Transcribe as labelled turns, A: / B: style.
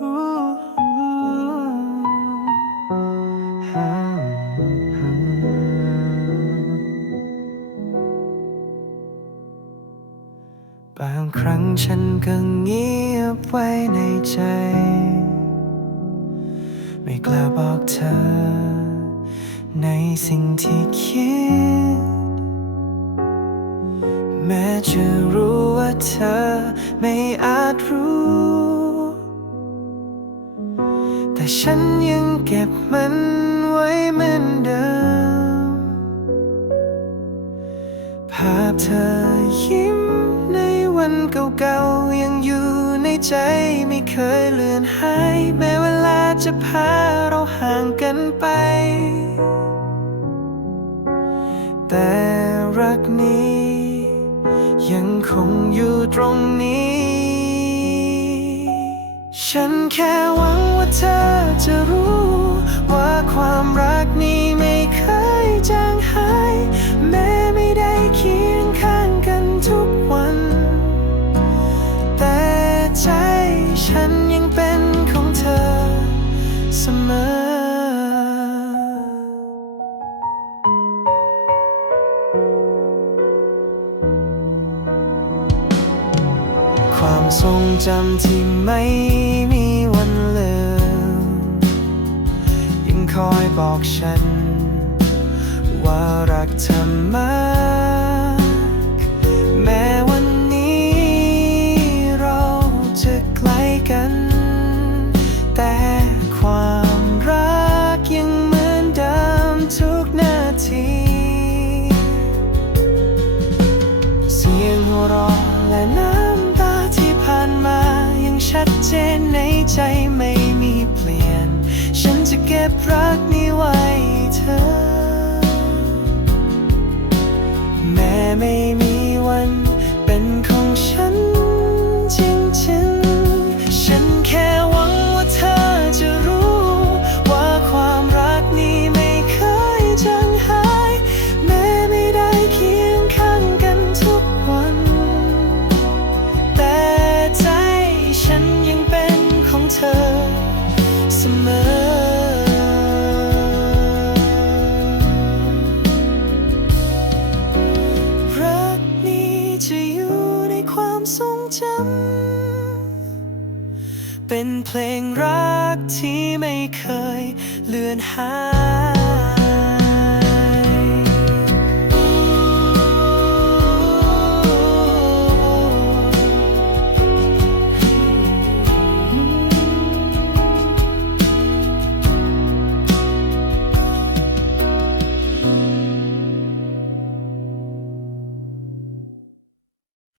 A: บางครั้งฉันก็เงียบไว้ในใจ ไม่กล้าบอกเธอ ในสิ่งที่คิด แม้จะรู้ว่าเธอไม่อาจรู้ ฉันยังเก็บมันไว้เหมือนเดิม ภาพเธอยิ้มในวันเก่าๆ ยังอยู่ในใจไม่เคยเลือนหาย แม้เวลาจะพาเราห่างกันไป แต่รักนี้ ยังคงอยู่ตรงนี้ ฉันแค่ว่า กนี้ไม่เคยจางหาย แม้ไม่ได้เคียงข้างกันทุกวัน แต่ใจฉันยังเป็นของเธอเสมอความทรงจำที่ไม่มี คอยบอกฉัน ว่ารักเธอมากแม้วันนี้เราจะไกลกัน แต่ความรักยังเหมือนเดิมทุกนาที เสียงหัวเราะและน้ำตาที่ผ่านมายังชัดเจนในใจ ความทรงจำ เป็นเพลงรักที่ไม่เคยเลือนหาย